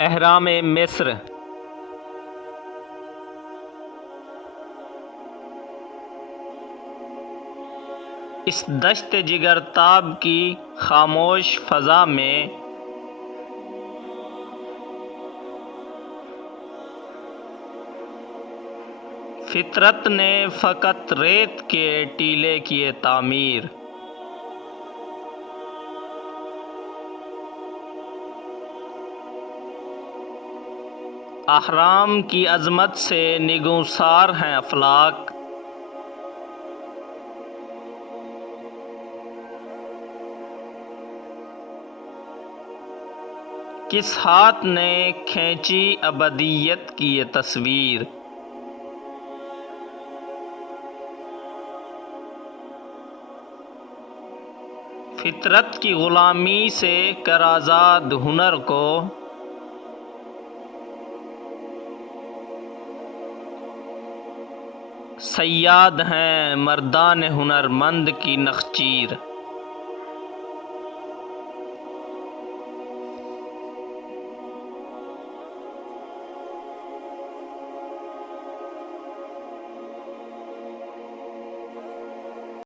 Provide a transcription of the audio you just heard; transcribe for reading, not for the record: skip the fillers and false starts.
اہرام مصر۔ اس دشت جگر تاب کی خاموش فضا میں فطرت نے فقط ریت کے ٹیلے کیے تعمیر۔ اہرام کی عظمت سے نگوسار ہیں افلاک، کس ہاتھ نے کھینچی ابدیت کی یہ تصویر۔ فطرت کی غلامی سے کر آزاد ہنر کو، صیاد ہیں مردان ہنر مند کی نخچیر۔